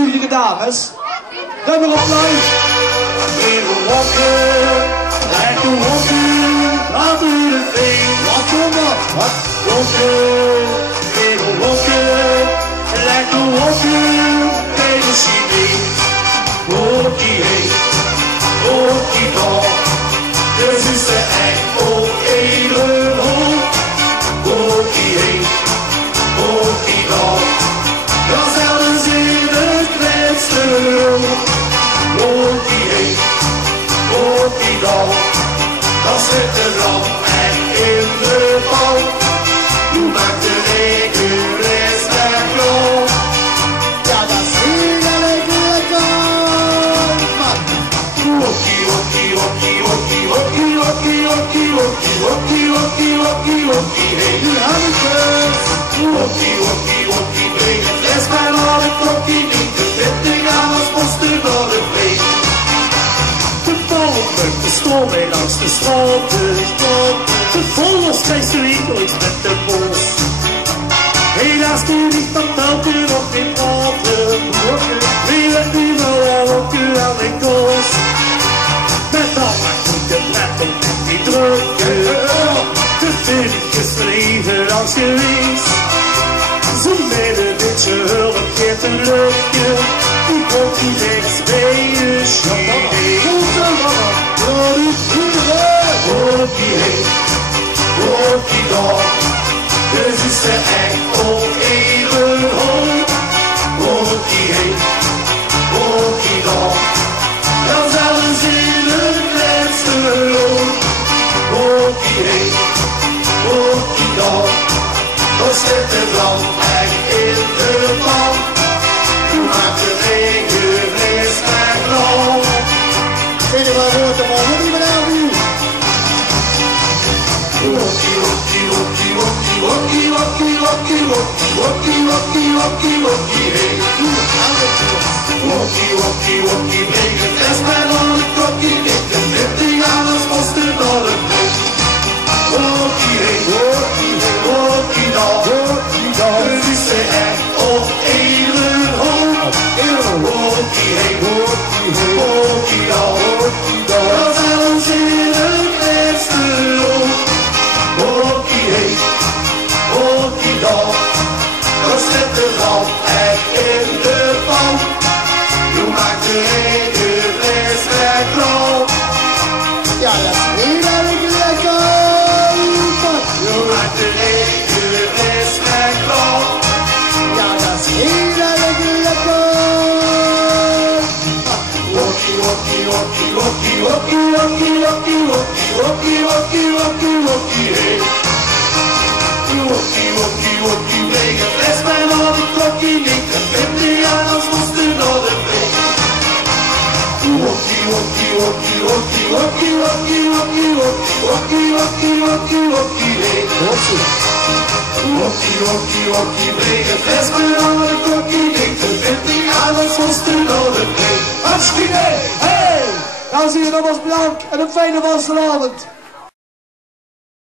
jeugdige dames. Nummer op live. Even walken, lekker walken, laten we de veen. Wat kom maar. Wat walken, even walken, lekker walken, even zien. Walkie heen, walkie dag, dus is de echt op hele hoog. Walkie heen, walkie dag, dan zouden ze in het kleinste rood. Walkie heen, walkie dag, dan zit de ram echt in de bal. Nu maakt de regen rest weg rond. Ja, dat is heerlijk lekker. Walkie, walkie, walkie, walkie, walkie, walkie, walkie, walkie, walkie, walkie, walkie, walkie, hey. Nu heb ik het. Walkie, walkie, walkie, breng het les bij al het klokkie niet. De 20 aan als poster door het been. De bomen, de storm mee langs de schoten. De vogels krijgen iets met de bos. Helaas kun je niet van melken op in water. Wie het nu wel ook aan de kost. Met al maar goed de pret om net die drukken. De vinkjes vliegen als je wies. Ze menen dit je hulp keert een luchtje. Die komt niet eens bij je schiet. Walkie heen, walkie dag. Dus is ze echt op even hoog. Walkie heen, walkie dag. Dan zouden ze in het kleinste rood. Walkie heen, walkie dag. Dan zit de brand echt in de pan. Nu maakt de regen rest weg rond. Zeg je maar woord, man. Wat is er nou nu? Walkie, walkie, walkie, walkie, walkie, walkie, walkie, walkie, walkie, walkie, walkie, hey. Walkie, walkie, walkie, breng het rest bij al het klokkie niet. En 20 aan als poster door het been. Walkie, hey, walkie, hey, walkie, dag. Het is er echt op hele hoog. Walkie, hey, walkie, dag. Dan zijn ze in het kleinste rood. Walkie heen, walkie dag, dan zit de ram echt in de pan. Nu maakt de regen rest weg rond. Ja, dat is heerlijk lekker. Nu maakt de regen rest weg rond. Ja, dat is heerlijk lekker. Walkie, walkie, walkie, walkie, walkie, walkie, walkie, walkie, walkie, walkie, walkie, heen. Walkie, walkie, walkie, breng het rest bij al die klokkie niet. En 20 aan als moesten door de been. Walkie, walkie, walkie, walkie, walkie, walkie, walkie, walkie, walkie, walkie, walkie, hey. Walkie, walkie, walkie, breng het rest bij al die klokkie niet. En 20 aan als moesten door de been. Hartstikke, hey! Nou zie je nogmaals bedankt en een fijne wassenavond.